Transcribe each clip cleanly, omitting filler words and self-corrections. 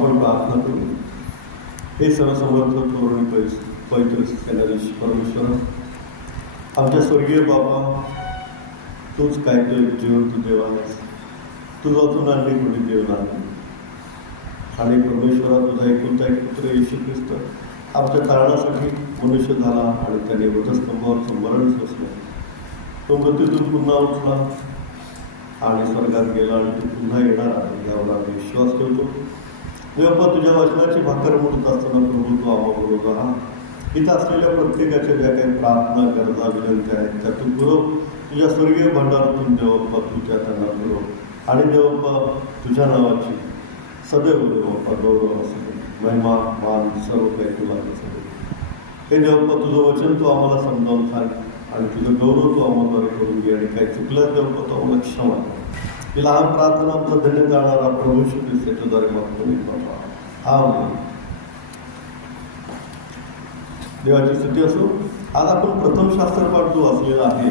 आपण प्रार्थना करू. हे सर्वसमर्थ थोर आणि पवित्र सेनाधीश परमेश्वर, आमच्या स्वर्गीय बाबा, तूच काय तो जिवंत देव आहेस. तुझा अजून आणली कोणी देव नाही. आणि परमेश्वरा तुझा एकुलता एक पुत्र येशू ख्रिस्त आमच्या कारणासाठी मनुष्य झाला आणि त्याने वधस्तंभावरचं मरण सोसलं. तो मृत्यूतून पुन्हा उठला आणि स्वर्गात गेला आणि तो पुन्हा येणार आहे यावर आम्ही विश्वास ठेवतो. जेव्हा तुझ्या वचनाची भाकर मोडत असताना प्रभू तू आम्हाबरोबर राहा. इथं असलेल्या प्रत्येकाच्या ज्या काही प्रार्थना गरजा विनंत्या आहेत त्या तू पुरव. तुझ्या स्वर्गीय भंडारातून देवप्पा तू त्या त्यांना पुरव. आणि देवप्पा तुझ्या नावाची सदैव देवप्पा गौरव असू दे, महिमा मान सर्व काही तुला असू दे. हे देवप्पा तुझं वचन तू आम्हाला समजावून सांग आणि तुझं गौरव तू आम्हाला करून घे. आणि काही चुकलं देवप्पा तू आम्हाला क्षमा कर. ही लहान प्रार्थना आमचा धन्य जाणारा प्रभू श्री ख्रिस्ताच्याद्वारे मागतो मी बाबा, आमेन. देवाची स्तुती असो. आज आपण प्रथम शास्त्रपाठ जो असलेला आहे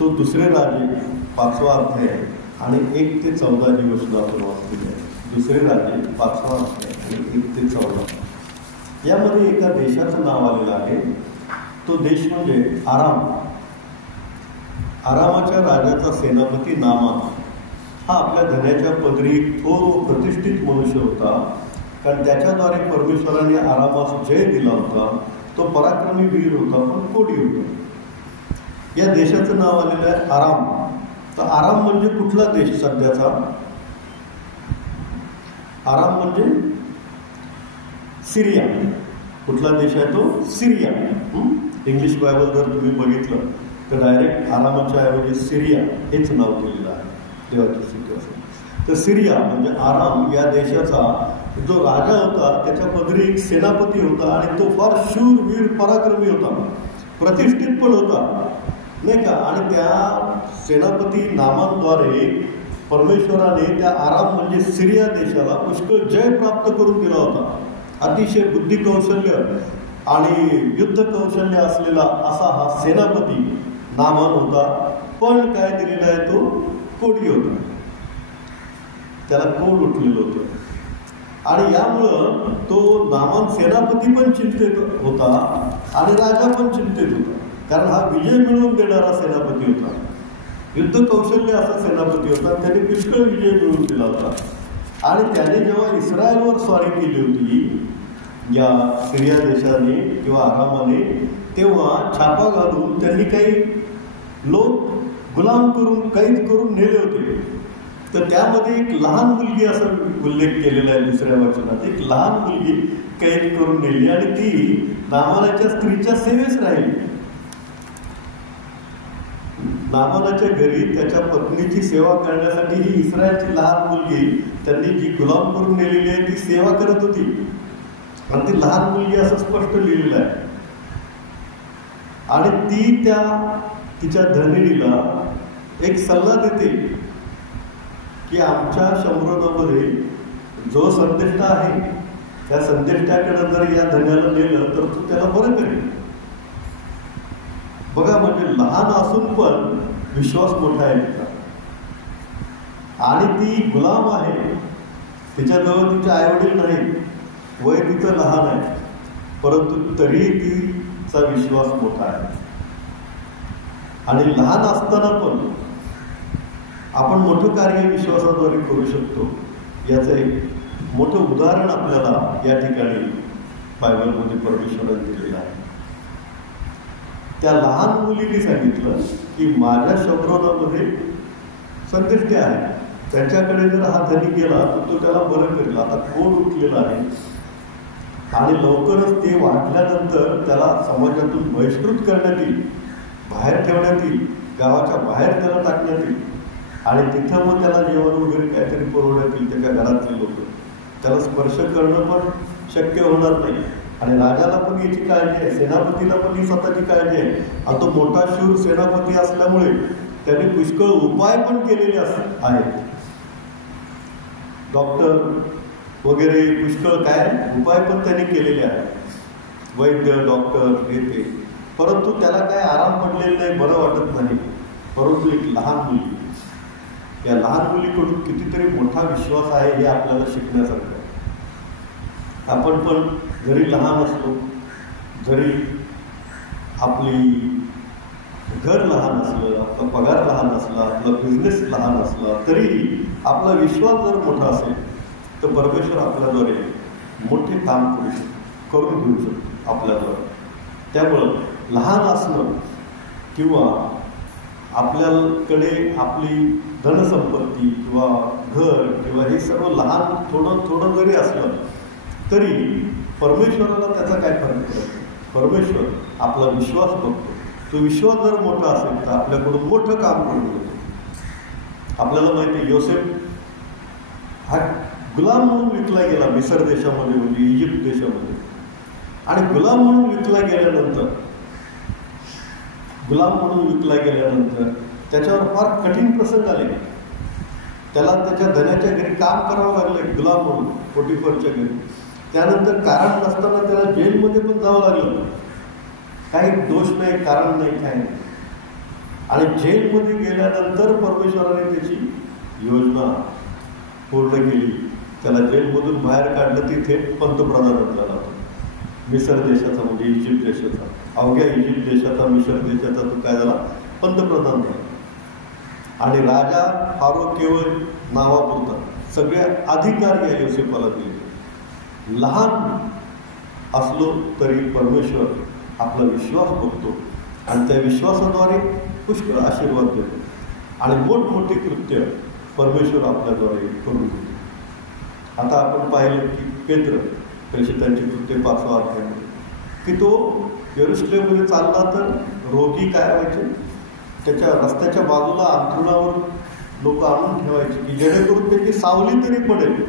तो दुसरे राजे 5वा अध्याय आणि 1 ते 14 जी वचनं आपण वाचलेली आहे. दुसरे राजे 5वा अध्याय आणि 1 ते 14 यामध्ये एका देशाचं नाव आलेलं आहे. तो देश म्हणजे आराम. आरामाच्या राजाचा सेनापती नामान हा आपल्या धन्याच्या पदरी एक थोर व प्रतिष्ठित मनुष्य होता. कारण त्याच्याद्वारे परमेश्वराने आरामास जय दिला होता. तो पराक्रमी वीर होता पण कोडी होता. या देशाचं नाव आलेलं आहे आराम. तर आराम म्हणजे कुठला देश सध्याचा? आराम म्हणजे सिरिया. कुठला देश आहे तो? सिरिया. इंग्लिश बायबल जर तुम्ही बघितलं तर डायरेक्ट आरामाच्या ऐवजी सिरिया हेच नाव दिलेलं आहे. देवाची स्तुती असेल. तर सिरिया म्हणजे आराम या देशाचा जो राजा होता त्याच्या पदरी एक सेनापती होता आणि तो फार शूरवीर पराक्रमी होता, प्रतिष्ठित पण होता नाही का. आणि त्या सेनापती नामांद्वारे परमेश्वराने त्या आराम म्हणजे सिरिया देशाला पुष्कळ जय प्राप्त करून दिला होता. अतिशय बुद्धी कौशल्य आणि युद्ध कौशल्य असलेला असा हा सेनापती नामान होता. पण काय दिलेला आहे तो? कोडी होता. त्याला कोड उठलेलं होतं. आणि यामुळं तो नामान सेनापती पण चिंतित होता आणि राजा पण चिंतित होता. कारण हा विजय मिळवून देणारा सेनापती होता, युद्ध कौशल्य असा सेनापती होता. त्याने पुष्कळ विजय मिळवून दिला होता. आणि त्याने जेव्हा इस्रायलवर स्वारी केली होती या सिरिया देशाने किंवा आरामाने, तेव्हा छापा घालून त्यांनी काही लोक गुलाम करून कैद करून नेले होते. तर त्यामध्ये एक लहान मुलगी असा उल्लेख केलेला आहे दुसऱ्या वचनात. एक लहान मुलगी कैद करून नेली आणि ती नामानाच्या स्त्रीच्या सेवेस राहिली. नामानाच्या घरी त्याच्या पत्नीची सेवा करण्यासाठी ही इस्रायलची लहान मुलगी त्यांनी जी गुलाम करून नेलेली आहे ती सेवा करत होती. आणि ती लहान मुलगी असं स्पष्ट लिहिलेलं आहे. आणि ती तिच्या धनिनीला एक सल्ला देते की आमच्या शंभरमध्ये जो संदेष्टा आहे त्या संदेष्टाकडे जर या धन्याला नेलं तर तू त्याला बरं करेल. बघा, म्हणजे लहान असून पण विश्वास मोठा आहे तिचा. आणि ती गुलाम आहे, तिच्याजवळ तिचे आईवडील नाही, वय तिचं लहान आहे, परंतु तरी तिचा विश्वास मोठा आहे. आणि लहान असताना पण आपण मोठं कार्य विश्वासाद्वारे करू शकतो. याचं एक मोठं उदाहरण आपल्याला या ठिकाणी बायबलमध्ये परमेश्वराने दिलेलं आहे. त्या लहान मुलीने सांगितलं की माझ्या शंभरमध्ये संदिष्ट आहे, त्याच्याकडे जर हा धनी गेला तर तो त्याला बरं करेल. आता कोण उठलेला आहे आणि लवकरच ते वाटल्यानंतर त्याला समाजातून बहिष्कृत करण्यात येईल, बाहेर ठेवण्यात येईल, गावाच्या बाहेर त्याला टाकण्यात येईल. आणि तिथं मग त्याला जेवण वगैरे काहीतरी पुरवण्यात येईल. त्याच्या घरातले लोक त्याला स्पर्श करणं पण शक्य होणार नाही. आणि राजाला पण याची काळजी आहे, सेनापतीला पण ही स्वतःची काळजी आहे. आणि तो मोठा शूर सेनापती असल्यामुळे त्याने पुष्कळ उपाय पण केलेले आहेत. डॉक्टर वगैरे पुष्कळ काय उपाय पण त्यांनी केलेले आहेत, वैद्य डॉक्टर हे ते. परंतु त्याला काय आराम पडलेला नाही, बरं वाटत नाही. परंतु एक लहान मुलगी, या लहान मुलीकडून कितीतरी मोठा विश्वास आहे हे आपल्याला शिकण्यासारखं आहे. आपण पण जरी लहान असलो, जरी आपली घर लहान असलं, आपला पगार लहान असला, आपला बिझनेस लहान असला, तरीही आपला विश्वास जर मोठा असेल तर परमेश्वर आपल्याद्वारे मोठे काम करून घेऊ शकतो आपल्याद्वारे. त्यामुळं लहान असणं किंवा आपल्याकडे आपली धनसंपत्ती किंवा घर किंवा हे सर्व लहान थोडं जरी असलं तरी परमेश्वराला त्याचा काय फरक पडतो. परमेश्वर आपला विश्वास बघतो. तो विश्वास जर मोठा असेल तर आपल्याकडून मोठं काम करून घेतो. आपल्याला माहिती आहे योसेफ हा गुलाम म्हणून विकला गेला मिसर देशामध्ये, म्हणजे इजिप्त देशामध्ये. आणि गुलाम म्हणून विकला गेल्यानंतर त्याच्यावर फार कठीण प्रसंग आले. त्याला त्याच्या धन्याच्या घरी काम करावं लागलं गुलाम म्हणून, पोटिफरच्या घरी. त्यानंतर कारण नसताना त्याला जेलमध्ये पण जावं लागलं. काही दोष नाही, कारण नाही, काही नाही. आणि जेलमध्ये गेल्यानंतर परमेश्वराने त्याची योजना पूर्ण केली. त्याला जेलमधून बाहेर काढलं, ती थेट पंतप्रधान झाला. मिसर देशाचा म्हणजे इजिप्त देशाचा, अवघ्या इजिप्त देशाचा, मिसर देशाचा तो काय झाला, पंतप्रधान झाला. आणि राजा फारो केवळ नावापुरता, सगळे अधिकार या योसेफाला दिले. लहान असलो तरी परमेश्वर आपला विश्वास बघतो आणि त्या विश्वासाद्वारे पुष्कळ आशीर्वाद देतो आणि मोठमोठी कृत्य परमेश्वर आपल्याद्वारे करून देतो. आता आपण पाहिलं की पेत्र प्रेषितांची कृत्य 5व्या अध्यायामध्ये की तो यरूशलेममध्ये चालला तर रोगी काय व्हायचे, त्याच्या रस्त्याच्या बाजूला अंथरुणावर लोक आणून ठेवायचे की जेणेकरून त्याची सावली तरी पडेल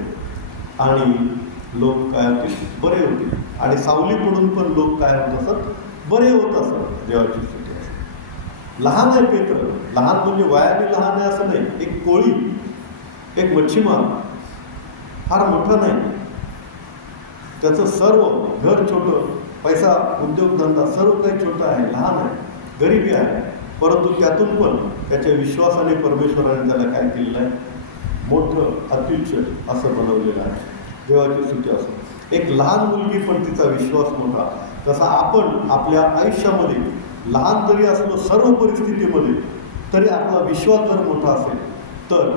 आणि लोक काय होतील, बरे होतील. आणि सावली पडून पण लोक काय होत असत, बरे होत असत. देवाची स्तुती असत. लहान आहे पेत्र, लहान म्हणजे वयाने लहान आहे असं नाही. एक कोळी, एक मच्छीमार, फार मोठं नाही. त्याचं सर्व घर छोटं, पैसा, उद्योगधंदा सर्व काही छोटं आहे, लहान आहे, गरिबी आहे. परंतु त्यातून पण त्याच्या विश्वासाने परमेश्वराने त्याला काय केलेलं आहे, मोठं अत्युच्च असं बनवलेलं आहे. देवाची स्तुती असो. एक लहान मुलगी पण तिचा विश्वास मोठा. तसा आपण आपल्या आयुष्यामध्ये लहान जरी असलो सर्व परिस्थितीमध्ये, तरी आपला विश्वास जर मोठा असेल तर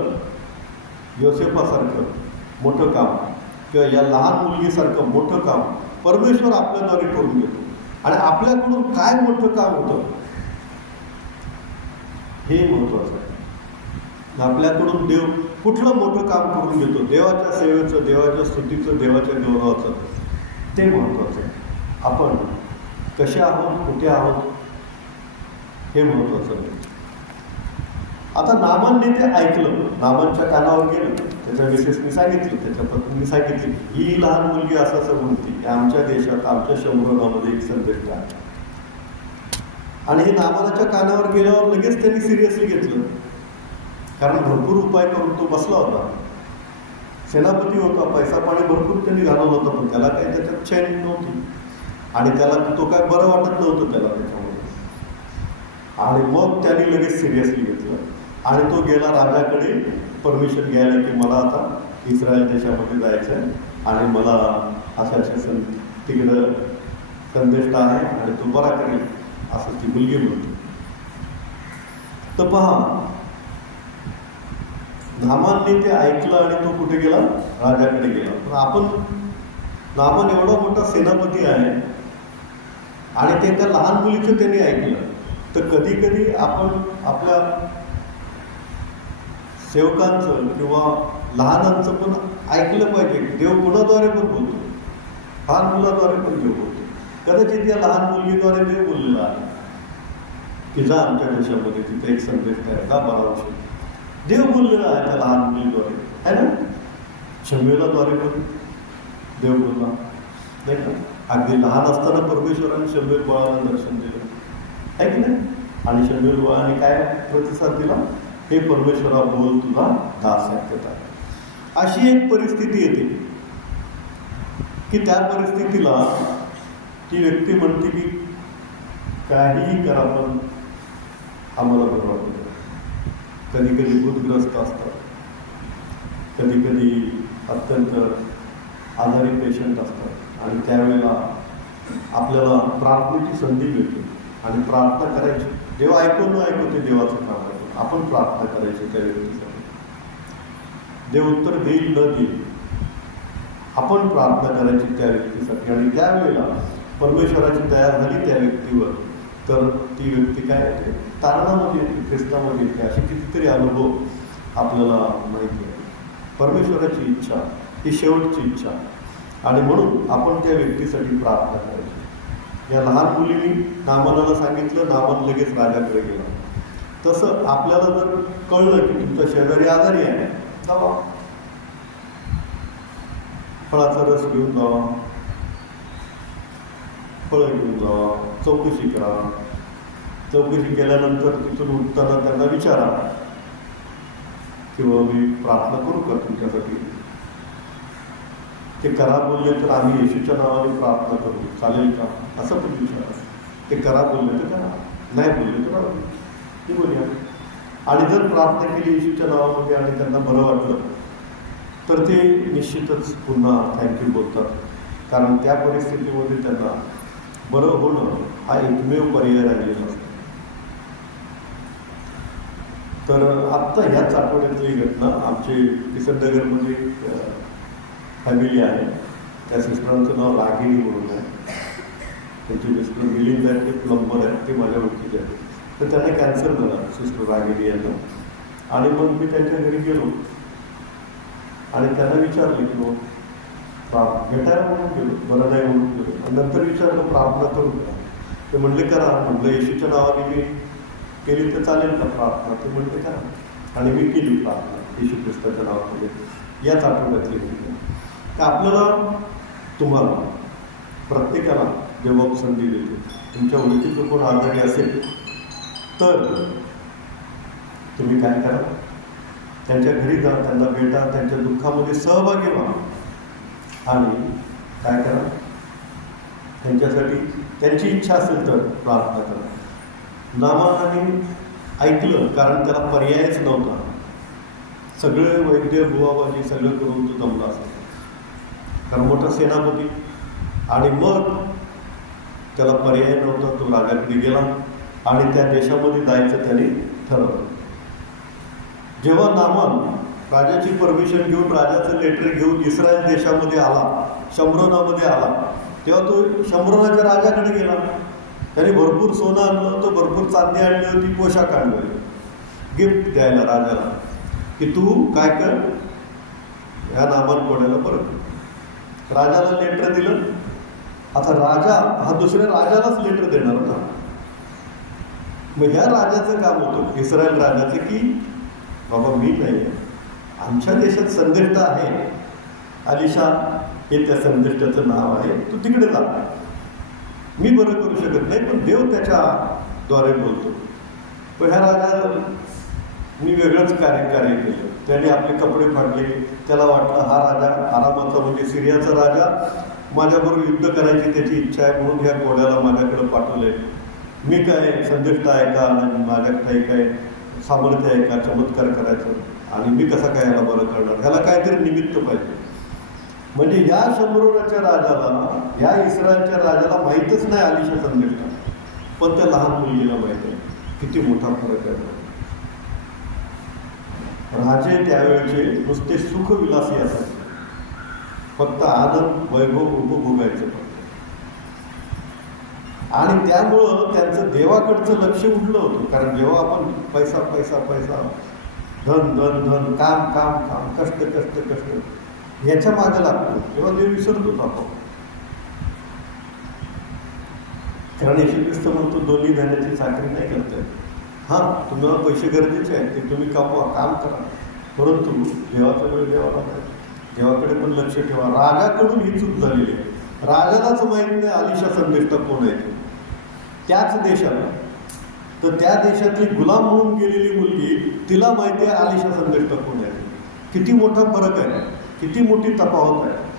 योसेफासारखं मोठं काम किंवा या लहान मुलगीसारखं मोठं काम परमेश्वर आपल्याद्वारे करून घेतो. आणि आपल्याकडून काय मोठं काम होतं हे महत्त्वाचं आहे. आपल्याकडून देव कुठलं मोठं काम करून घेतो, देवाच्या सेवेचं, देवाच्या स्तुतीचं, देवाच्या गौरवाचं, ते महत्त्वाचं आहे. आपण कसे आहोत, कुठे आहोत हे महत्त्वाचं नाही. आता नामानने ते ऐकलं, नामानच्या कानावर गेलं, त्याच्या मिसेसनी सांगितलं, त्याच्या पत्नीने सांगितलं ही लहान मुलगी असं म्हणते की आमच्या देशात, आमच्या शंभरामध्ये एक संदेश आहे. आणि हे नामानाच्या कानावर गेल्यावर लगेच त्यांनी सिरियसली घेतलं, कारण भरपूर उपाय करून तो बसला होता. सेनापती होता, पैसा पाणी भरपूर त्यांनी घालवलं होतं, पण त्याला काही त्याच्यात चैन नव्हती आणि त्याला तो काय बरं वाटत नव्हतं त्याला त्याच्यामध्ये. आणि मग त्यांनी लगेच सिरियसली घेतलं आणि तो गेला राजाकडे परमिशन घ्यायला की मला आता इस्रायल देशामध्ये जायचं आहे आणि मला अशा तिकडं संदेश आहे आणि तो बरा करेल असं ती मुलगी म्हणते. तर पहा, नामानने ते ऐकलं आणि तो कुठे गेला, राजाकडे गेला. पण नामान एवढा मोठा सेनापती आहे आणि ते त्या लहान मुलीचं त्यांनी ऐकलं. तर कधी कधी आपण आपल्या सेवकांचं किंवा लहानांचं पण ऐकलं पाहिजे. देव गुणाद्वारे पण बोलतो, लहान मुलाद्वारे पण देव बोलतो. कदाचित या लहान मुलगीद्वारे देव बोललेला आहे की जा आमच्या देशामध्ये, तिथे एक संदेश आहे, का बरावशी. देव बोललेला आहे त्या लहान मुलीद्वारे, आहे ना. शमूएलाद्वारे पण देव बोलला नाही का. अगदी लहान असताना परमेश्वराने शमूएल बाळाला दर्शन दिलं आहे की नाही. आणि शमूएल बाळाने काय प्रतिसाद दिला, हे परमेश्वरा बोल, तुला दास ऐकत आहे. अशी एक परिस्थिती येते की त्या परिस्थितीला ती व्यक्ती म्हणते की काहीही करा पण आम्हाला बरं वाटतं. कधी कधी भूतग्रस्त असतात, कधी कधी अत्यंत आजारी पेशंट असतात आणि त्यावेळेला आपल्याला प्रार्थनेची संधी मिळते आणि प्रार्थना करायची. देव ऐकू न ऐकू ते देवाचं काम आहे. आपण प्रार्थना करायची त्या व्यक्तीसाठी. देव उत्तर देईल न देईल आपण प्रार्थना करायची त्या व्यक्तीसाठी. आणि त्यावेळेला परमेश्वराची दया झाली त्या व्यक्तीवर तर ती व्यक्ती काय येते तारणामध्ये येते, ख्रिस्तामध्ये येते. असे कितीतरी अनुभव आपल्याला माहिती आहे. परमेश्वराची इच्छा ही शेवटची इच्छा आणि म्हणून आपण त्या व्यक्तीसाठी प्रार्थना करायची. या लहान मुलीने नामानाला सांगितलं, नामान लगेच राजाकडे गेला. तसं आपल्याला जर कळलं की तुमचा शेजारी आजारी आहे, जावा फळाचा रस घेऊन जावा, फळं घेऊन जावा, चौकशी करा. चौकशी केल्यानंतर तिथून उठताना त्यांना विचारा किंवा मी प्रार्थना करू का तुमच्यासाठी. ते करा बोलले तर आम्ही येशूच्या नावाने प्रार्थना करू, चालेल का, असं पण विचारा. ते करा बोलले तर करा, नाही बोलले तर राहू ती बोलूया. आणि जर प्रार्थना केली येशूच्या नावामध्ये आणि त्यांना बरं वाटलं तर ते निश्चितच पुन्हा थँक्यू बोलतात. कारण त्या परिस्थितीमध्ये त्यांना बरं होणं हा एकमेव पर्याय राहिलेला असतो. तर आत्ता ह्याच आठवड्यातली घटना आमचे किसननगरमध्ये फॅमिली आहे. त्या सिस्टरांचं नाव रागिणी म्हणून आहे. त्यांचे मिस्टर मिलिंद आहेत, ते प्लंबर आहेत, ते माझ्या ओळखीचे आहेत. तर त्यांना कॅन्सर झाला सिस्टर रागिणी यांना. आणि मग मी त्यांच्या घरी गेलो आणि त्यांना विचारले की भेटायला म्हणून गेलो, बरं नाही म्हणून गेलो. आणि नंतर विचारलं प्रार्थना करू का. ते म्हणले करा. म्हटलं येशूच्या नावाने मी केली तर चालेल का प्रार्थना. ते म्हणले करा. आणि मी केली प्रार्थना येशू ख्रिस्ताच्या नावामध्ये. याच आठवड्यातली घटना. तर आपल्याला तुम्हाला प्रत्येकाला जेव्हा संधी देते, तुमच्या ओळखीचं कोण आजारी असेल तर तुम्ही काय करा, त्यांच्या घरी जा, त्यांना भेटा, त्यांच्या दुःखामध्ये सहभागी व्हा आणि काय करा, त्यांच्यासाठी त्यांची इच्छा असेल तर प्रार्थना करा. नामानाने ऐकलं कारण त्याला पर्यायच नव्हता. सगळे वैद्य बुवाबाजी सगळं करून तो जमला असेल कारण मोठा सेनापती. आणि मग त्याला पर्याय नव्हता, तो राजाकडे गेला आणि त्या देशामध्ये जायचं त्याने ठरवलं. जेव्हा नामान राजाची परमिशन घेऊन, राजाचं लेटर घेऊन इस्रायल देशामध्ये आला, शम्रोनामध्ये आला, तेव्हा तो शम्रोनाच्या राजाकडे गेला. त्याने भरपूर सोनं आणलं होतं, भरपूर चांदी आणली होती, पोशाख आणले होते गिफ्ट द्यायला राजाला की तू काय कर, ह्या नामान कोणाला परत. राजाला लेटर दिलं. आता राजा हा दुसऱ्या राजालाच लेटर देणार होता. मग ह्या राजाचं काम होतं, इस्रायल राजाचं, की बाबा मी नाही आहे, आमच्या देशात संदेष्टा आहे, अलिशा हे त्या संदेष्टाचं नाव आहे, तू तिकडे जा. मी बरं करू शकत नाही पण देव त्याच्याद्वारे बोलतो. पण ह्या राजा मी वेगळंच कार्य केलं. त्याने आपले कपडे फाडले. त्याला वाटलं हा राजा आरामाचा म्हणजे सिरियाचा राजा माझ्याबरोबर युद्ध करायची त्याची इच्छा आहे म्हणून ह्या घोड्याला माझ्याकडे पाठवलंय. मी काय संदेष्ट आहे का, माझ्याकडे काय सामर्थ्य आहे का चमत्कार करायचं, आणि मी कसा काय ह्याला बरं करणार, ह्याला काहीतरी निमित्त पाहिजे. म्हणजे या शम्रोनाच्या राजाला, या इस्रायलच्या राजाला माहीतच नाही अलिशा संदेष्टा, पण त्या लहान मुलगीला माहीत आहे. किती मोठा फरक आहे. राजे त्यावेळेचे नुसते सुखविलासी असायचे, फक्त आनंद वैभव उपभोगायचं. आणि त्यामुळं त्यांचं देवाकडचं लक्ष उडलं होतं. कारण जेव्हा आपण पैसा पैसा पैसा, धन धन धन, काम काम काम, कष्ट कष्ट कष्ट याच्या मागे लागतो तेव्हा देव विसरत होता आपण. कारण येशू ख्रिस्त म्हणतो दोन्ही धनाची चाकरी नाही करता येत. हां, तुम्हाला पैसे गरजेचे आहेत, ते तुम्ही कमवा, काम करा, परंतु देवाचा वेळ देवाला पाहिजे, देवाकडे पण लक्ष ठेवा. राजाकडून ही चूक झालेली आहे. राजालाच माहीत नाही अलिशा संदेष्टा कोण आहे त्याच देशाला. तर त्या देशातली गुलाम म्हणून गेलेली मुलगी, तिला माहिती आहे अलिशा संदेष्टा कोण आहे. किती मोठा फरक आहे, किती मोठी तफावत आहे.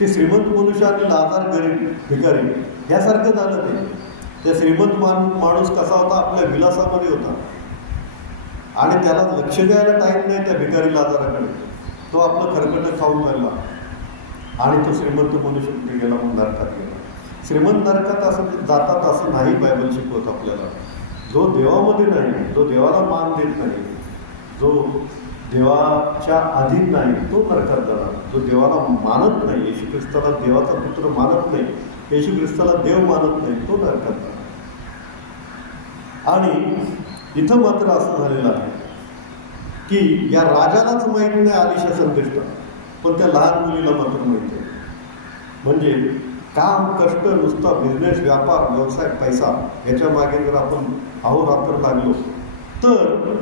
ते श्रीमंत मनुष्य आणि लाचार गरीब भिकारी ह्यासारखं झालं. ते श्रीमंत माणूस कसा होता, आपल्या विलासामध्ये होता आणि त्याला लक्ष द्यायला टाईम नाही त्या भिकारी लाजाराकडे. तो आपलं खरकटं खाऊन राहिला. आणि तो श्रीमंत मनुष्य कुठे गेला, मग नरकात गेला. श्रीमंत नरकात असं जातात असं नाही बायबल शिकवत आपल्याला. जो देवामध्ये नाही, जो देवाला मान देत नाही, जो देवाच्या अधीन नाही, तो नरकात जाणार. जो देवाला मानत नाही, येशू ख्रिस्ताला देवाचा पुत्र मानत नाही, येशू ख्रिस्ताला देव मानत नाही, तो नरकात जाणार. आणि इथं मात्र असं झालेलं आहे की या राजालाच माहीत नाही आलिशा संदेष्टा, पण त्या लहान मुलीला मात्र माहिती आहे. म्हणजे काम, कष्ट, नुसता बिझनेस, व्यापार, व्यवसाय, पैसा याच्या मागे जर आपण अहोरात्र लागलो तर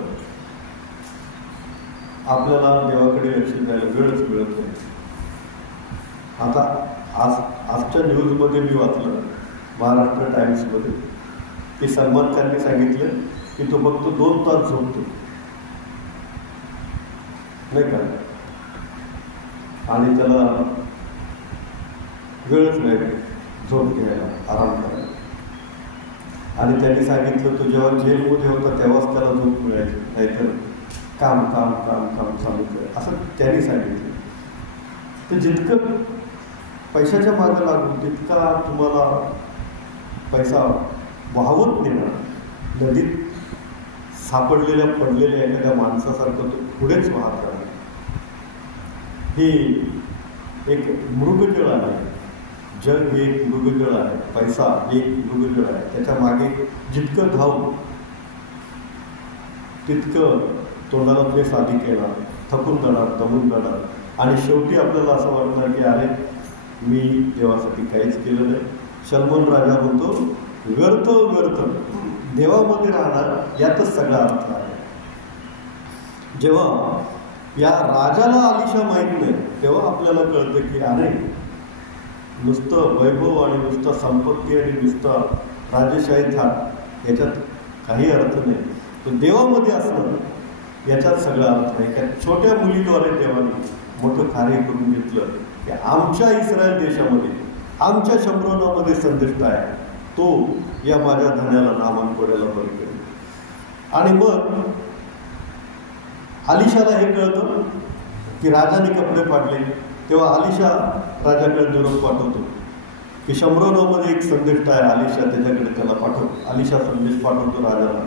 आपल्याला देवाकडे लक्ष द्यायला वेळच मिळत नाही. आता आजच्या न्यूजमध्ये मी वाचलं, महाराष्ट्र टाइम्समध्ये, की सलमान खानने सांगितलं की तो फक्त 2 तास झोपतो, नाही का, आणि त्याला वेळच नाही झोप घ्यायला, आराम करायला. आणि त्यांनी सांगितलं तो जेव्हा जेलमध्ये होता तेव्हाच त्याला झोप मिळायची, नाहीतर काम काम काम काम चालू कर, असं त्यांनी सांगितलं. तर जितकं पैशाच्या मागे लागून तितका तुम्हाला पैसा वाहवत नेणार. नदीत सापडलेल्या पडलेल्या एखाद्या माणसासारखं तो पुढेच वाहत राहणार. हे एक मृगजळ आहे. जग हे एक मृगजळ आहे, पैसा एक मृगजळ आहे. त्याच्या मागे जितकं धावू तितकं तोंडाला फेस आधी केला, थकून जाणार, दमून जाणार, आणि शेवटी आपल्याला असं वाटणार की अरे मी देवासाठी काहीच केलं नाही. सलमान राजा म्हणतो व्यर्थ व्यर्थ, देवामध्ये राहणार यातच सगळा अर्थ आहे. जेव्हा या राजाला आलिशा माहीत नाही तेव्हा आपल्याला कळतं की अरे नुसतं वैभव आणि नुसतं संपत्ती आणि नुसता राजेशाही थाट याच्यात काही अर्थ नाही. तो देवामध्ये असणं याच्यात सगळा अर्थ आहे. त्या छोट्या मुलीद्वारे देवाने मोठं कार्य करून घेतलं की आमच्या इस्रायल देशामध्ये, आमच्या शंभरनामध्ये संदेश आहे, तो या माझ्या धन्याला नामान कोड्याला बरी करेल. आणि मग आलिशाला हे कळतं की राजाने कपडे फाडले, तेव्हा आलिशा राजाकडे निरोप पाठवतो की शंभरनामध्ये एक संदेश आहे, आलिशा त्याच्याकडे त्याला आलिशा संदेश पाठवतो राजाला.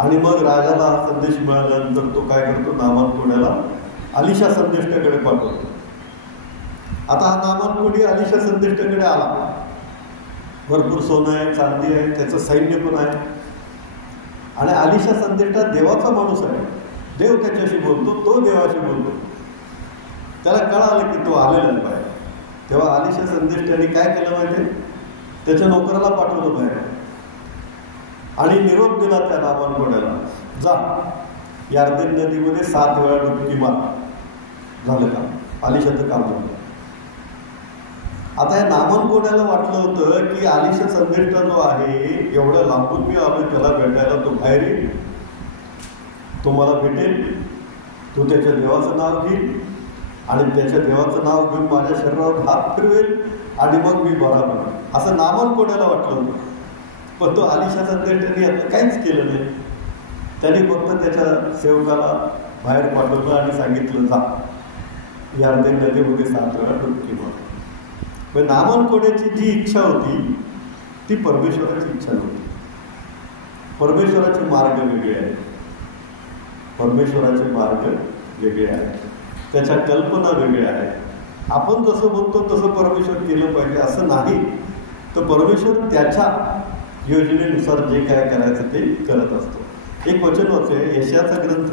आणि मग राजाला हा संदेश मिळाल्यानंतर तो काय करतो, नामान कोड्याला आलिशा संदेष्टाकडे पाठवतो. आता हा नामान कोडी आलिशा संदेष्टाकडे आला, भरपूर सोनं आहे, चांदी आहे, त्याचं सैन्य पण आहे, आणि आलिशा संदेष्टा देवाचा माणूस आहे. देव त्याच्याशी बोलतो, तो देवाशी बोलतो. त्याला कळालं की तो आलेला आहे. तेव्हा आलिशा संदेष्टाने काय केलं माहिती, त्याच्या नोकराला पाठवलं बाहेर आणि निरोप दिला त्या नामान कोड्याला, जा यार्देन नदीमध्ये 7 वेळा डुबकी मार. झालं का, आलिशाचं काम झालं. आता या नामान कोड्याला वाटलं होतं की आलिशा संदेष्टा जो आहे, एवढ्या लांबून मी आलोय त्याला भेटायला, तो बाहेर येईल, तो मला भेटेल, तो त्याच्या देवाचं नाव घेईल आणि त्याच्या देवाचं नाव घेऊन माझ्या शरीरावर हात फिरवेल आणि मग मी बरा होणार, असं नामान कोड्याला वाटलं होतं. पण तो आलिशा संदेष्टाने यातलं काहीच केलं नाही. त्याने फक्त त्याच्या सेवकाला बाहेर पाठवलं आणि सांगितलं, जा यार्देन नदीमध्ये 7 वेळा डुबकी मार. पण नामान कोड्याची जी इच्छा होती ती परमेश्वराची इच्छा नव्हती. परमेश्वराचे मार्ग वेगळे आहेत, परमेश्वराचे मार्ग वेगळे आहेत, त्याच्या कल्पना वेगळ्या आहेत. आपण जसं म्हणतो तसं परमेश्वर केलं पाहिजे असं नाही. तर परमेश्वर त्याच्या योजनेनुसार जे काय करायचं ते करत असतो. एक वचन वाचूया, यशायाचा ग्रंथ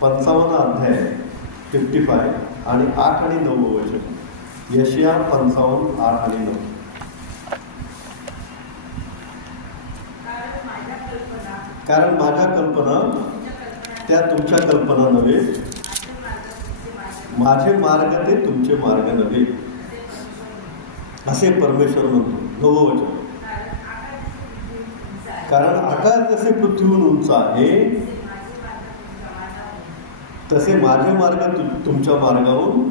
55 अध्याय 55 आणि 8 आणि 9 वचन. यशया 55, 8 आणि 9. कारण माझ्या कल्पना त्या तुमच्या कल्पना नव्हे, माझे मार्ग ते तुमचे मार्ग नव्हे, असे परमेश्वर म्हणतो. 9 वचन. कारण आकाश जसे पृथ्वीहून उंच आहे तसे माझे मार्ग तुमच्या मार्गाहून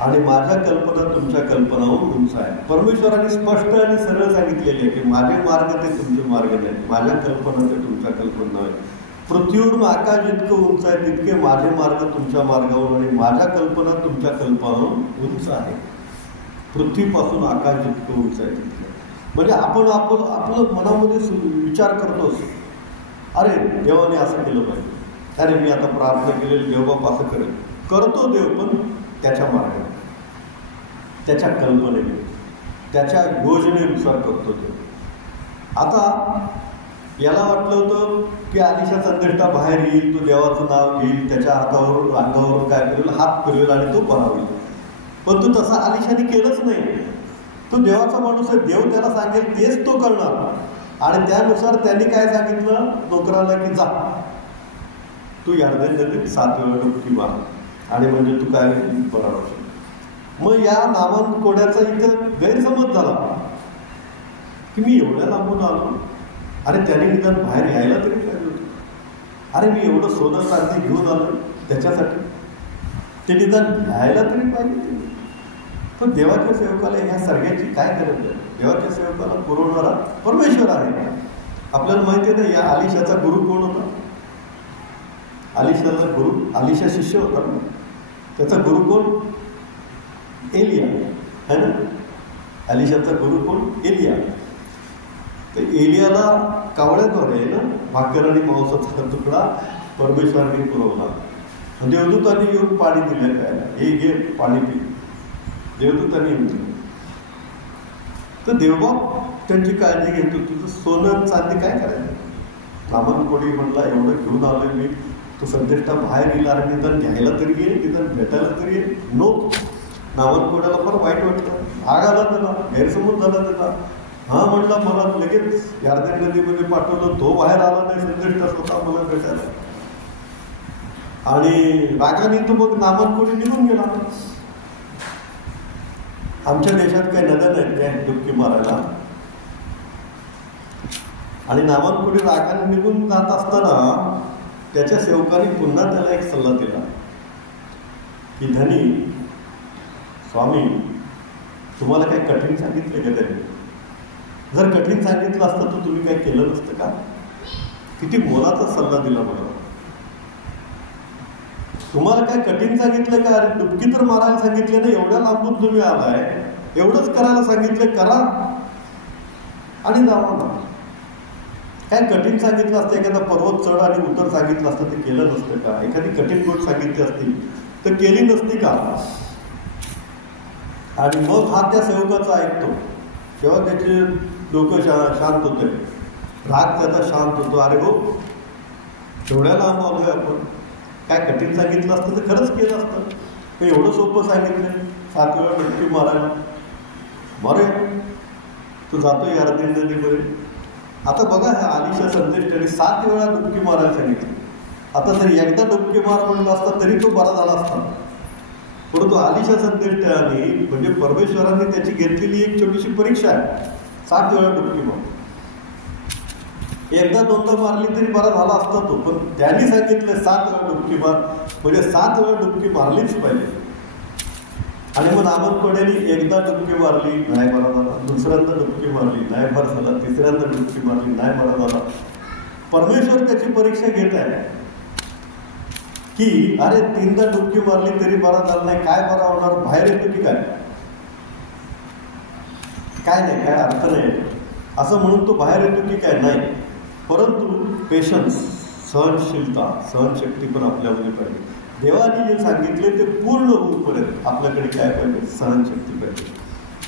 आणि माझ्या कल्पना तुमच्या कल्पनाहून उंच आहे. परमेश्वराने स्पष्ट आणि सरळ सांगितलेले आहे की माझे मार्ग ते तुमचे मार्ग नाहीत, माझ्या कल्पना ते तुमच्या कल्पना नाहीत. पृथ्वीवरून आकाश जितकं उंच आहे तितके माझे मार्ग तुमच्या मार्गावर आणि माझ्या कल्पना तुमच्या कल्पनावर उंच आहे. पृथ्वीपासून आकाश जितकं उंच आहे तितकं. म्हणजे आपण आपलं मनामध्ये विचार करतोच, अरे देवाने असं केलं पाहिजे, अरे मी आता प्रार्थना केलेली देवबाप असं करेल. करतो देव, पण त्याच्या मार्गाने, त्याच्या कल्पनेने, त्याच्या योजनेनुसार करतो देव. आता याला वाटलं होतं की आलिशा संदेष्टा बाहेर येईल, तो देवाचं नाव घेईल, त्याच्या हातावर अंगावर काय करेल, हात फिरवेल आणि तो बरा होईल. पण तो तसा आलिशाने केलंच नाही. तो देवाचा माणूस आहे, देव त्याला सांगेल तेच तो करणार. आणि त्यानुसार त्यांनी काय सांगितलं नोकराला की जा तू यॉर्दन नदीत 7 वेळा डुबकी मार आणि म्हणजे तू काय बरा होशील. मग या नामान कोड्याचा इथं गैरसमज झाला की मी एवढ्या लांबून आलो, अरे त्याने निदान बाहेर यायला तरी पाहिजे होतं. अरे मी एवढं सोनं चांदी घेऊन आलो त्याच्यासाठी, ते निदान घ्यायला तरी पाहिजे. पण देवाच्या सेवकाला ह्या सगळ्याची काय गरज आहे? देवाच्या सेवकाला पुरवणारा परमेश्वर आहे. आपल्याला माहिती आहे ना, या आलिशाचा गुरु कोण होता? आलिशाचा गुरु, आलिशा शिष्य होता ना, त्याचा गुरु कोण? एलिया है ना. आलिशाचा गुरु कोण? एलिया. तर एलियाला कावळ्याद्वारे आहे ना भाकर आणि मांसाचा तुकडा परमेश्वराने पुरवला. देवदूतांनी येऊन पाणी दिलं, काय हे घे पाणी पी, देवदूतांनी येऊन दिलं. तर देवबाप त्यांची काळजी घेतो. तुझं सोनं चांदी काय करायचं? नामान कोणी म्हणला एवढं घेऊन आलोय मी, तो संदेष्टा बाहेर येईल, अरे निदान घ्यायला तरी ये, निदान भेटायला तरी ये. नो, नामान कोणाला फार वाईट वाटलं, भाग आला त्याला, गैरसमज झाला त्याला. हा म्हणला मला लगेच यॉर्दन नदीमध्ये पाठवलं, तो बाहेर आला नाही, संदेष्टा स्वतः मला भेटायला. आणि रागाने तो मग नामान कोणी निघून गेला. आमच्या देशात काही नद्या नाहीत काय डुबकी मारायला. आणि नामान कोणी रागाने निघून जात असताना त्याच्या सेवकाने पुन्हा त्याला एक सल्ला दिला की धनी स्वामी, तुम्हाला काही कठीण सांगितलं का त्यांनी? जर कठीण सांगितलं असतं तर तुम्ही काही केलं नसतं का? किती मोलाचा सल्ला दिला मला. तुम्हाला काय कठीण सांगितलं का? अरे डुबकी तर मारायला सांगितलं ना, एवढ्या लांबून तुम्ही आलाय, एवढंच करायला सांगितलं, करा आणि जावा ना. काय कठीण सांगितलं असतं, एखादा पर्वत चढ आणि उतर सांगितलं असतं ते केलं नसतं का? एखादी कठीण गोष्ट सांगितली असती तर केली नसती का? आणि मग हा त्या सेवकाचा ऐकतो तेव्हा त्याचे डोकं शांत होते, राग त्याचा शांत होतो. अरे हो, एवढ्या लांब आलोय आपण, काय कठीण सांगितलं असतं तर खरंच केलं असतं. ते एवढं सोपं सांगितलं 7 वेळा डुबकी मारायला, बरं तो जातो यॉर्दन नदीमध्ये. आता बघा, ह्या आलिशा संदेष्टाने 7 वेळा डुबकी मारायला सांगितली. आता जर एकदा डुबकी मार म्हणलं असता तरी तो बरा झाला असता. परंतु आलिशा संदेष्टाने म्हणजे परमेश्वराने त्याची घेतलेली एक छोटीशी परीक्षा आहे. 7 वेळा डुबकी मार, एकदा दोनदा मारली तरी बरा झाला असता तो, पण त्यांनी सांगितलं 7 वेळा डुबकी मार, म्हणजे 7 वेळा डुबकी मारलीच पाहिजे. आणि मग नामान कोड्याने एकदा डुबकी मारली, नाही बरा झाला. दुसऱ्यांदा डुबकी मारली, नाही बरा झाला. तिसऱ्यांदा डुबकी मारली, नाही बरा झाला. परमेश्वर त्याची परीक्षा घेत आहे की अरे 3दा डुबकी मारली तरी बरा झाला नाही, काय बरा होणार? बाहेर येतो की काय? काय नाही, काय अर्थ नाही असं म्हणून तो बाहेर येतो की काय? नाही. परंतु पेशन्स, सहनशीलता, सहनशक्ती पण आपल्यामध्ये पाहिजे. देवाने जे सांगितले ते पूर्ण होऊपर्यंत आपल्याकडे काय पाहिजे? सहनशक्ती पाहिजे.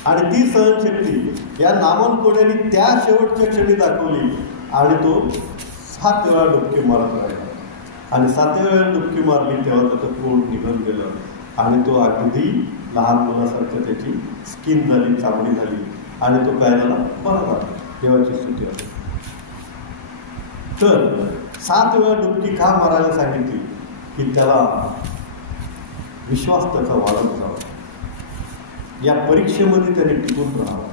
आणि ती सहनशक्ती या नामान कोड्याने त्या शेवटच्या क्षणी दाखवली आणि तो 7 वेळा डुबकी मारत राहिला. आणि 7 वेळा डुबकी मारली तेव्हा त्याचं पोट निघून गेलं आणि तो अगदी लहान मुलासारखं त्याची स्किन झाली, चामडी झाली आणि तो काय झाला? बरा झाला. देवाची स्तुती आहे. तर 7 वेळा डुबकी का मारायला सांगितली? की त्याला विश्वास त्याचा वाढत जावा, या परीक्षेमध्ये त्याने टिकून राहावं.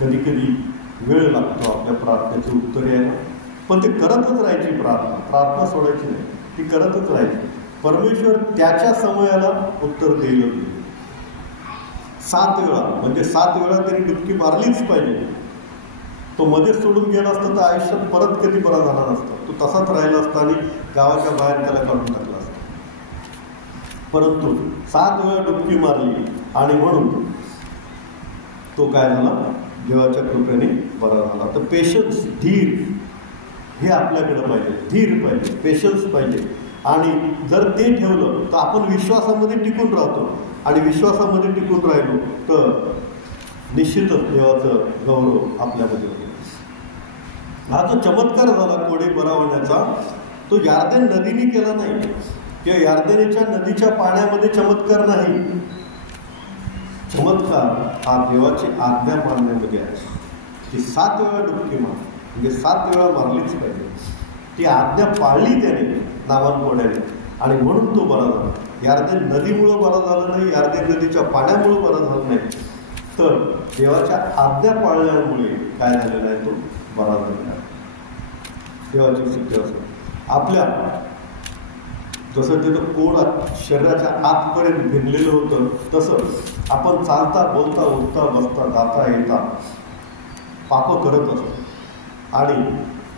कधी कधी वेळ लागतो आपल्या प्रार्थनेचं उत्तर यायला, पण ते करतच राहायची. प्रार्थना सोडायची नाही, ती करतच राहायची. परमेश्वर त्याच्या समयाला उत्तर देईल. 7 वेळा म्हणजे 7 वेळा त्यांनी डुबकी मारलीच पाहिजे. तो मध्येच सोडून गेला असता तर आयुष्यात परत कधी बरा झाला नसता. तो तसाच राहिला असता आणि गावाच्या बाहेर त्याला काढून टाकला असता. परंतु 7 वेळा डुबकी मारली आणि म्हणून तो काय झाला, देवाच्या कृपेने बरा झाला. तर पेशन्स, धीर हे आपल्याकडे पाहिजे, धीर पाहिजे, पेशन्स पाहिजे. आणि जर ते ठेवलं तर आपण विश्वासामध्ये टिकून राहतो आणि विश्वासामध्ये टिकून राहिलो तर निश्चितच देवाचं गौरव आपल्यामध्ये होतो. हा जो चमत्कार झाला कोडे बरा होण्याचा, तो यार्देन नदीने केला नाही किंवा यार्देनेच्या नदीच्या पाण्यामध्ये चमत्कार नाही. चमत्कार हा देवाची आज्ञा मानण्यामध्ये आहे की 7 वेळा डुबकी मार, म्हणजे 7 वेळा मारलीच पाहिजे. ती आज्ञा पाळली त्याने नावान कोड्याने आणि म्हणून तो बरा झाला. यार्देन नदीमुळं बरा झाला नाही, यार्देन नदीच्या पाण्यामुळं बरा झाला नाही, तर देवाच्या आज्ञा पाळल्यामुळे काय झालेला आहे, तो बरा झालेला आहे. देवाची सिद्धी असो आपल्या, जसं ते कोड शरीराच्या आतपर्यंत भिनलेलं होतं, तसं आपण चालता बोलता उठता बसता जाता येता पापं करत असतो. आणि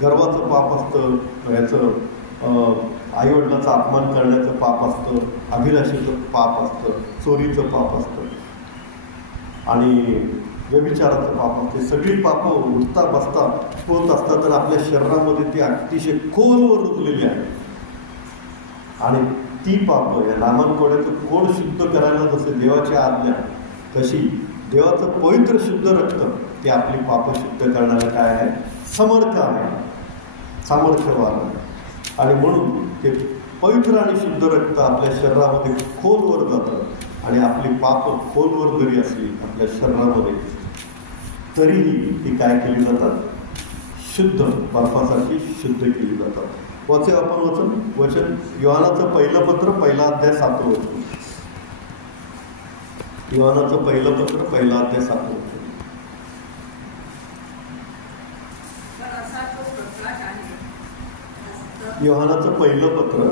गर्वाचं पाप असतं, याचं आईवडिलाचा अपमान करण्याचं पाप असतं, अभिलाषेचं पाप असतं, चोरीचं पाप असतं आणि व्यभिचाराचं पाप असते. सगळी पापं उठता बसता होत असतात तर आपल्या शरीरामध्ये ती अतिशय खोलवर रुजलेली आहे. आणि ती पापं, या नामान कोड्याचं कोड शुद्ध करायला जसं देवाची आज्ञा, तशी देवाचं पवित्र शुद्ध रक्त ते आपली पापं शुद्ध करणारं काय आहे, समर्थ आहे, सामर्थ्यवान आहे. आणि म्हणून ते पवित्र आणि शुद्ध रक्त आपल्या शरीरामध्ये खोलवर जातं आणि आपली पापं खोलवर जरी असली आपल्या शरीरामध्ये तरीही ती काय केली जातात, शुद्ध, बर्फासारखी शुद्ध केली जातात. वाचे आपण वचन योहानाचं पहिलं पत्र 1 अध्याय 7 वचन. योहानाचं पहिलं पत्र 1 अध्याय 7 वचन. योहानाचं पहिलं पत्र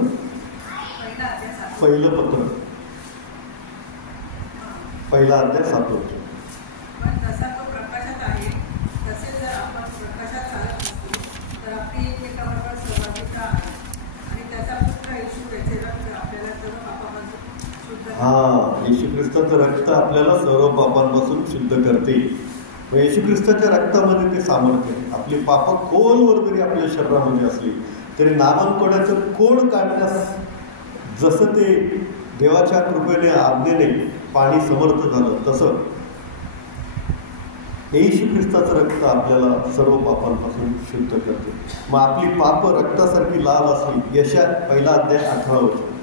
1 अध्याय 7 वचन. येशू ख्रिस्ताचं रक्त आपल्याला सर्व पापांपासून शुद्ध करते. येशू ख्रिस्ताच्या रक्तामध्ये ते सामर्थ्य आहे. आपली पापं खोलवर जरी आपल्या शरीरामध्ये असली तरी नामान कोड्याचं कोड काढण्यास जसं ते देवाच्या कृपेने आज्ञेने पाणी समर्थ झालं, तसं येशू ख्रिस्ताचं रक्त आपल्याला सर्व पापांपासून शुद्ध करते. मग आपली पापं रक्तासारखी लाल असली, यशा 1 अध्याय 18 वचन.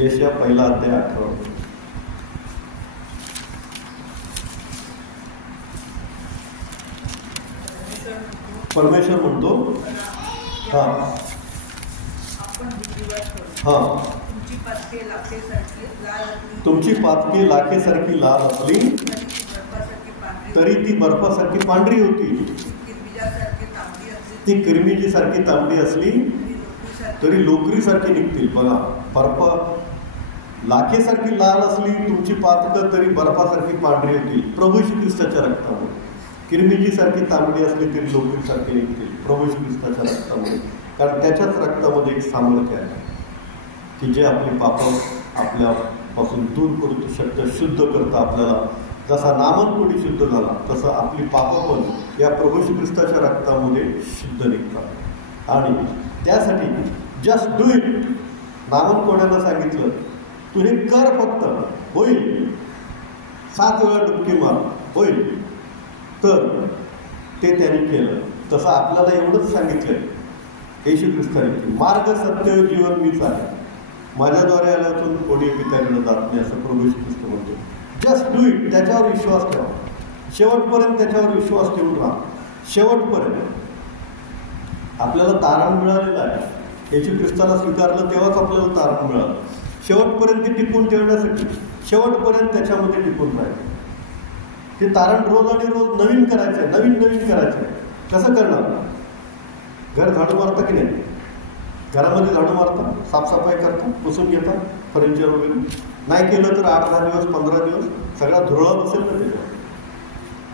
यशया 1 अध्याय 18 वचन. परमेश्वर म्हणतो, तुमची पातके लाखेसारखी लाल असली तरी ती बर्फासारखी पांढरी होती. ती किरमिजी सारखी तांबडी असली तरी लोकरीसारखी निघतील. बघा, बर्फ लाखेसारखी लाल असली तुमची पातकं तरी बर्फासारखी पांढरी होतील प्रभू श्री ख्रिस्ताच्या रक्तामुळे. किरमिजीसारखी तांबडी असली तरी लोकरीसारखी निघतील प्रभू श्री ख्रिस्ताच्या रक्तामुळे. कारण त्याच्याच रक्तामध्ये एक सामर्थ्य आहे की जे आपली पापं आपल्यापासून दूर करू शकतं, शुद्ध करतं आपल्याला. जसा नामान कोडी शुद्ध झाला तसं आपली पापं पण या प्रभू श्री ख्रिस्ताच्या रक्तामध्ये शुद्ध निघतात. आणि त्यासाठी जस्ट डू इट. नामान कोड्याला सांगितलं, तू हे कर फक्त, होईल. 7 वेळा डुबकी मार, होईल. तर ते त्यांनी केलं. तसं आपल्याला एवढंच सांगितलं येशू ख्रिस्ताने की मार्ग, सत्य, जीवन मीच आहे, माझ्याद्वारे आल्यातून कोणी पित्याकडे जात नाही, असं प्रभू येशू ख्रिस्त म्हणतो. Just do it. त्याच्यावर विश्वास ठेवा, शेवटपर्यंत त्याच्यावर विश्वास ठेवून राहा. शेवटपर्यंत आपल्याला तारण मिळालेलं आहे. येशू ख्रिस्ताला स्वीकारलं तेव्हाच आपल्याला तारण मिळालं. शेवटपर्यंत ते टिकून ठेवण्यासाठी शेवटपर्यंत त्याच्यामध्ये टिकून राहायचं. ते तारण रोज आणि रोज नवीन करायचं आहे, नवीन करायचं आहे. कसं करणार? घर झाडू मारता की नाही? घरामध्ये झाडू मारता, साफसफाई करता, पुसून घेता, फर्निचर वगैरे. नाही केलं तर 8-10 दिवस 15 दिवस सगळा धुरळा बसेल ना त्याच्यावर.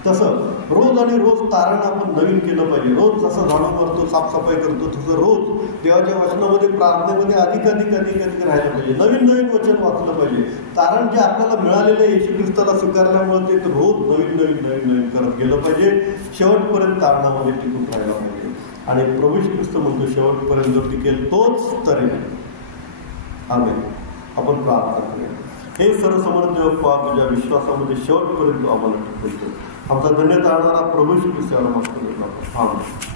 तसं रोज आणि रोज तारण आपण नवीन केलं पाहिजे. रोज जसं झाडू मारतो, साफसफाई करतो, तसं रोज देवाच्या वचनामध्ये, प्रार्थनेमध्ये अधिक अधिक अधिक अधिक राहायला पाहिजे. नवीन नवीन वचन वाचलं पाहिजे. तारण जे आपल्याला मिळालेलं आहे येशू ख्रिस्ताला स्वीकारल्यामुळे ते रोज नवीन नवीन नवीन नवीन करत गेलं पाहिजे. शेवटपर्यंत तारणामध्ये टिकून राहायला पाहिजे. आणि प्रभू येशू ख्रिस्त म्हणतो शेवटपर्यंत जो टिकेल तोच तरी. आमेन. आपण प्रार्थना करूया. हे सर्वसमर्थ देवा, तुझ्या विश्वासामध्ये शेवटपर्यंत आम्हाला टिकवतो. आमचा धन्यता आणणारा प्रभू येशू ख्रिस्त याला माफ करू. आमेन.